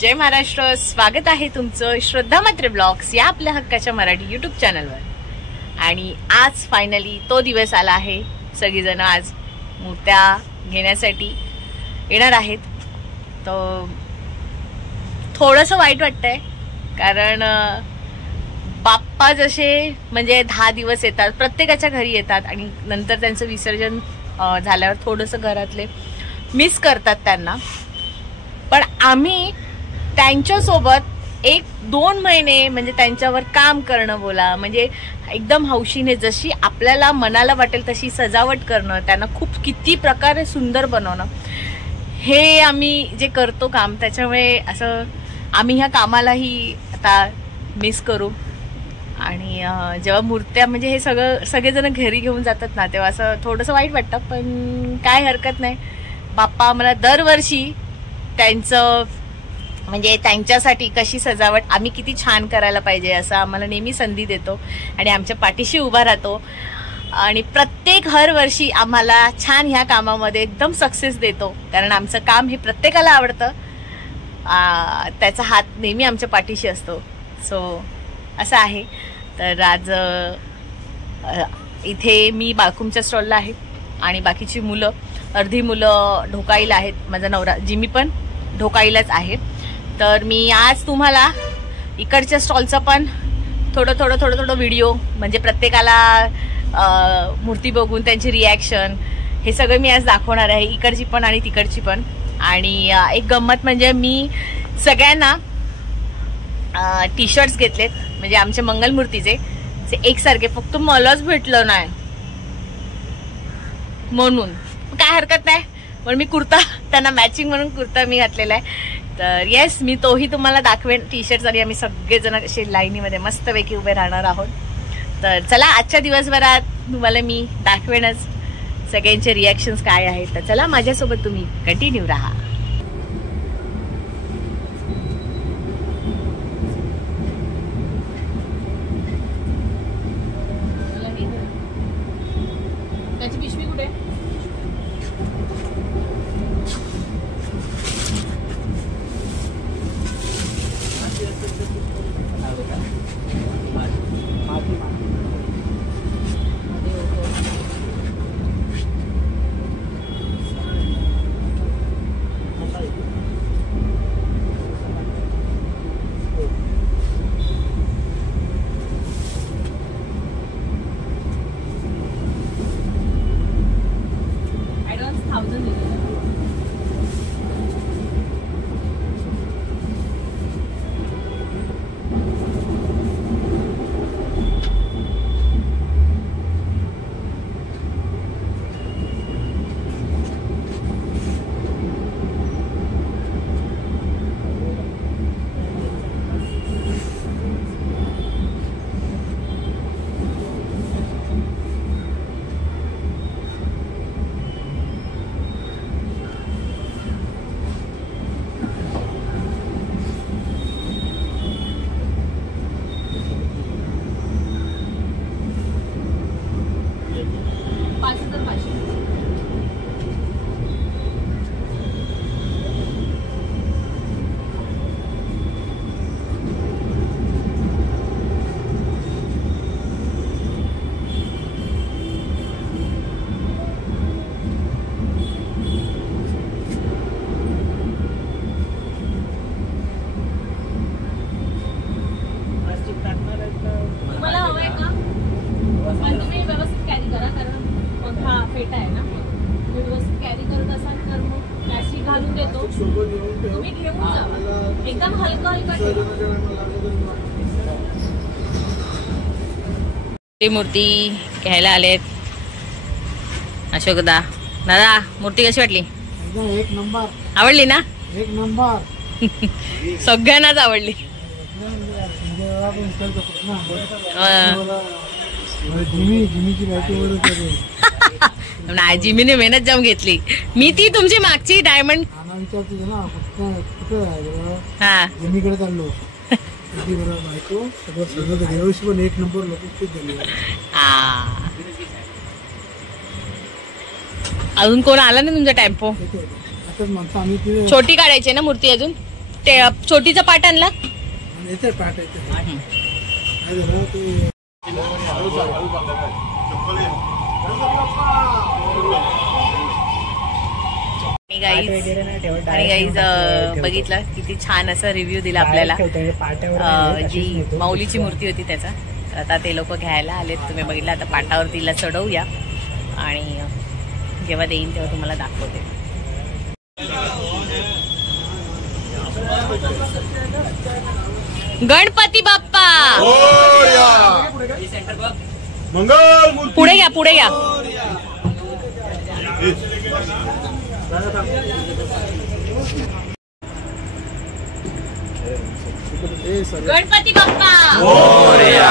जय महाराष्ट्र. स्वागत आहे तुमचं श्रद्धा मात्रे ब्लॉग्स या आपल्या हक्काच्या मराठी यूट्यूब चॅनलवर. आणि आज फायनली तो दिवस आला आहे. सगळीजण आज मूर्त्या घेण्यासाठी येणार आहेत. तर थोडंसं वाईट वाटतंय कारण बाप्पा जसे म्हणजे 10 दिवस येतात, प्रत्येकाच्या घरी येतात आणि नंतर त्यांचं विसर्जन झाल्यावर थोडंसं घरातले मिस करतात त्यांना. पण आम्ही त्यांच्यासोबत 1-2 महिने म्हणजे त्यांच्यावर काम करणं बोला, म्हणजे एकदम हौशीने जशी आपल्याला मनाला वाटेल तशी सजावट करणं, त्यांना खूप किती प्रकारे सुंदर बनवणं, हे आम्ही जे करतो काम, त्याच्यामुळे असं आम्ही ह्या कामालाही आता मिस करू. आणि जेव्हा मूर्त्या म्हणजे हे सगळेजण घरी घेऊन जातात ना, तेव्हा असं थोडंसं वाईट वाटतं. पण काय हरकत नाही. बाप्पा आम्हाला दरवर्षी त्यांचं म्हणजे त्यांच्यासाठी कशी सजावट आम्ही किती छान करायला पाहिजे असं आम्हाला नेहमी संधी देतो आणि आमच्या पाठीशी उभा राहतो. आणि प्रत्येक हर वर्षी आम्हाला छान ह्या कामामध्ये एकदम सक्सेस देतो, कारण आमचं काम हे प्रत्येकाला आवडतं. त्याचा हात नेहमी आमच्या पाठीशी असतो. सो असं आहे. तर आज इथे मी बाळकुमच्या स्टॉलला आहे आणि बाकीची मुलं, अर्धी मुलं ढोकाईला आहेत. माझा नवरा जिमी पण ढोकाईलाच आहे. तर मी आज तुम्हाला इकडच्या स्टॉलचा पण थोडं व्हिडिओ, म्हणजे प्रत्येकाला मूर्ती बघून त्यांची रिॲक्शन, हे सगळं मी आज दाखवणार आहे, इकडची पण आणि तिकडची पण. आणि एक गंमत म्हणजे मी सगळ्यांना टी-शर्ट्स घेतलेत, म्हणजे आमच्या मंगलमूर्तीचे एकसारखे, फक्त मलाच भेटलं नाही म्हणून. काय हरकत नाही, पण मी कुर्ता त्यांना मॅचिंग म्हणून कुर्ता मी घातलेला आहे. तर येस, मी तोही तुम्हाला दाखवेन टी-शर्ट्स. आणि आम्ही सगळेजण असे लाईनीमध्ये मस्तपैकी उभे राहणार आहोत. तर चला, आजच्या दिवसभरात तुम्हाला मी दाखवेनच सगळ्यांचे रिॲक्शन्स काय आहेत. तर चला, माझ्यासोबत तुम्ही कंटिन्यू राहा. त्याची पिशवी कुठे? मूर्ती घ्यायला आलेत अशोक दादा. मूर्ती कशी वाटली? एक नंबर. आवडली ना? एक नंबर. सगळ्यांनाच आवडली. नाही, जिमीने मेहनत जाऊन घेतली. मी ती तुमची मागची डायमंड हा जिमीकडे चाललो. एक नंबर अजून कोण आला नाही तुमचा टेम्पो? छोटी काढायची ना मूर्ती अजून? छोटीचा पाट आणला येते पाठ येते काय झालं ते आणि गाईज बघितलं किती छान असा रिव्ह्यू दिला आपल्याला जी माऊलीची मूर्ती होती त्याचा. आता ते लोक घ्यायला आलेत, तुम्ही बघितलं. आता पाटावर तिला चढवूया आणि जेव्हा देईन तेव्हा तुम्हाला दाखवते. गणपती बाप्पा मंगल. पुढे घ्या पुढे घ्या. गणपती बाप्पा मोरया.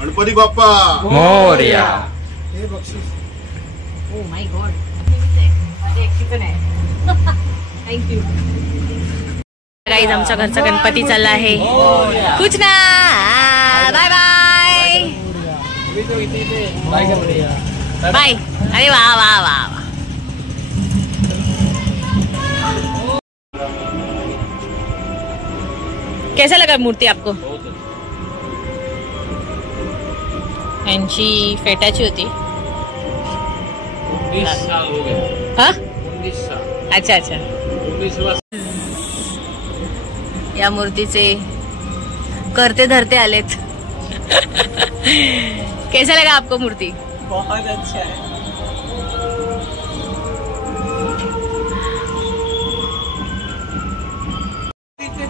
गणपती बाप्पा मोरया. ओ माय गॉड, माझ्या एकटीचं नाही. Thank you guys. आमच्या घरचा गणपती चालला आहे. कुछ ना. Bye bye bye. अरे वा वा वा वा. कैसा लगा मूर्ति आपको? यांची फेटाची होती. 19 साल हो गए. हाँ 19 साल. अच्छा अच्छा. 19वां. या मूर्तीचे करते धरते आलेत. कैसा लगा आपको मूर्ति? बहुत अच्छा है.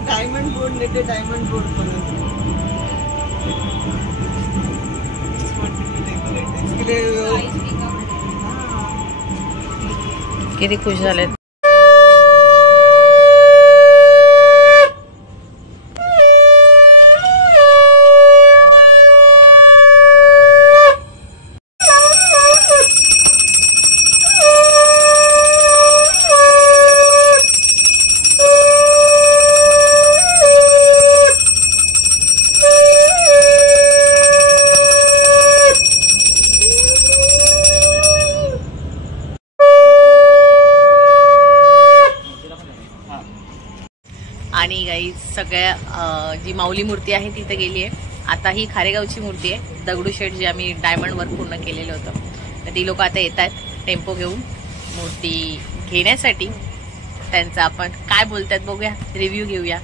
डायमंड बोर्ड नेते डायमंड बोर्ड बनवतो. किती खुश झालेत. आणि गाईज सगळ्या जी माऊली मूर्ती आहे तिथे गेली आहे. आता ही खारेगावची मूर्ती आहे. दगडूशेठ जे आम्ही डायमंड वर्क पूर्ण केलेलं होतं, तर ती लोक आता येत आहेत टेम्पो घेऊन मूर्ती घेण्यासाठी. त्यांचं आपण काय बोलतात बघूया, रिव्ह्यू घेऊया.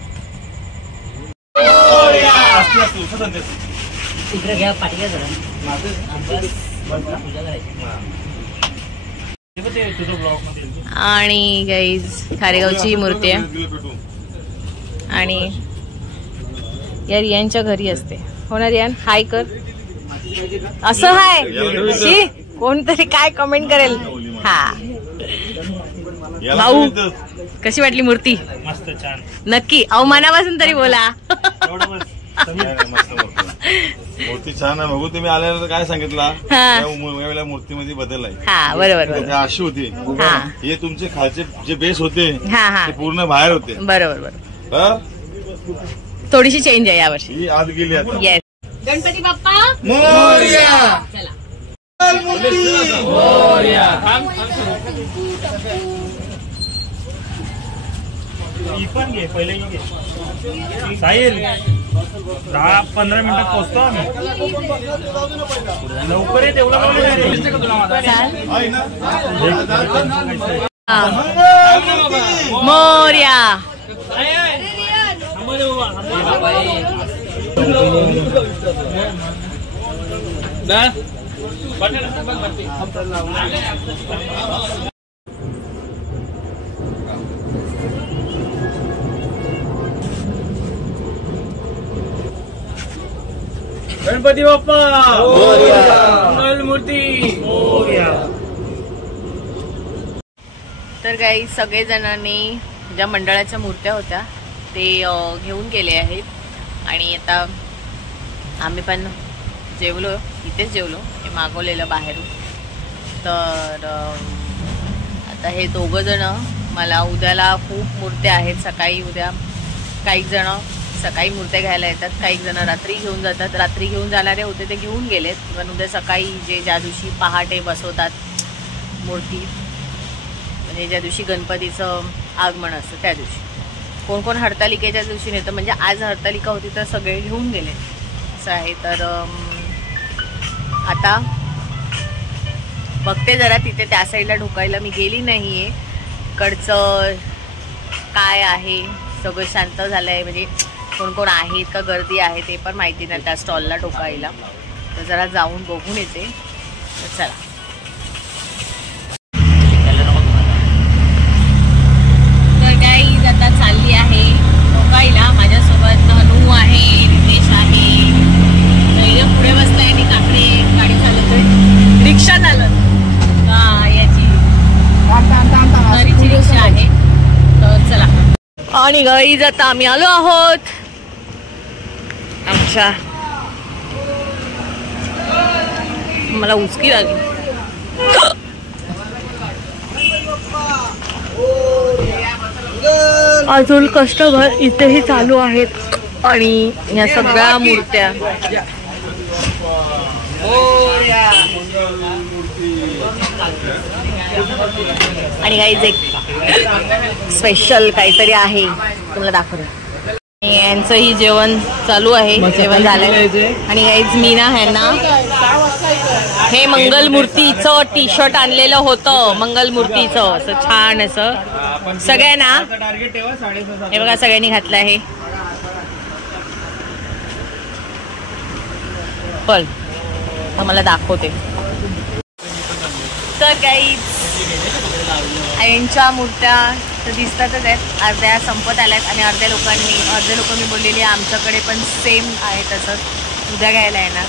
आणि गाईज खारेगावची मूर्ती आहे आणि या रियांच्या घरी असते. हो ना रियान? हाय कर. असं हाय कोणतरी काय कमेंट करेल. हा भाऊ, कशी वाटली मूर्ती? मस्त छान. नक्की अहो मनापासून तरी बोला. मूर्ती छान आहे. बघू तुम्ही आल्यानंतर काय सांगितलं मूर्तीमध्ये बदल आहे. हा बरोबर. अशी होती हे तुमचे खालचे जे बेस होते ते पूर्ण बाहेर होते. बरोबर बरोबर. थोडीशी चेंज आहे यावर्षी. ही आत गेली आता. येस. गणपती बाप्पा मोरया. चला. पण घे पहिले घे साहिल. 10-15 मिनिटात पोहोचतो आम्ही. लवकर येत एवढं मोरया. गणपती बाप्पा मंगल मूर्ती. तर काही सगळे जणांनी ज्या मंडळाच्या मूर्त्या होत्या ते घेऊन गेले आहेत. आणि आता आम्ही पण जेवलो, इथेच जेवलो. हे मागवलेलं बाहेरून. तर आता हे दोघं जण मला उद्याला खूप मूर्त्या आहेत. सकाळी उद्या काही जण सकाळी मूर्त्या घ्यायला येतात, काही जण रात्री घेऊन जातात. रात्री घेऊन जाणारे होते ते घेऊन गेलेत, पण उद्या सकाळी ज्या दिवशी पहाटे बसवतात मूर्ती म्हणजे ज्या दिवशी गणपतीचं आगमन असतं त्या दिवशी. कोण कोण हरतालिकेच्या दिवशी नेतं, म्हणजे आज हरतालिका होती तर सगळे घेऊन गेले असं आहे. तर आता बघते जरा तिथे त्या साईडला ढोकायला मी गेली नाहीये. तिकडचं काय आहे सगळं शांत झालंय, म्हणजे कोण कोण आहेत का गर्दी आहे ते पण माहिती नाही त्या स्टॉलला ढोकायला. तर जरा जाऊन बघून येते. तर चला. तर गाईज आता चालली आहे ढोकायला. माझ्यासोबत ननू आहे, रितेश आहे, पुढे बसलाय आणि काकडे गाडी चालवतोय. रिक्षा चालत याची रिक्षा आहे. तर चला. आणि गाईज आता आम्ही आलो आहोत आमच्या, मला उचकी लागली. अजून कस्टमर इथेही चालू आहेत आणि या सगळ्या मूर्त्या. आणि गाईज एक स्पेशल काहीतरी आहे तुम्हाला दाखवते. यांचंही जेवण चालू आहे, जेवण झालंय. आणि गाईज मी ना ह्यांना हे मंगलमूर्तीचं टी शर्ट आणलेलं होतं, मंगलमूर्तीचं असं छान असं सगळ्यांना. हे बघा सगळ्यांनी घातलं आहे. पण मला दाखवते. तर गाईज यांच्या मूर्त्या तर दिसतातच आहेत, अर्ध्या संपत आल्यात आणि अर्ध्या लोकांनी बोललेली आमच्याकडे पण सेम आहे तसंच उद्या घ्यायला येणार.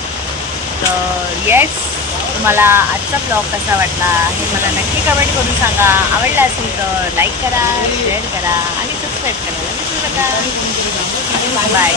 तर येस, तुम्हाला आजचा ब्लॉग कसा वाटला हे मला नक्की कमेंट करून सांगा. आवडला असेल तर लाईक करा, शेअर करा आणि सबस्क्राईब करायला विसरू नका. बाय.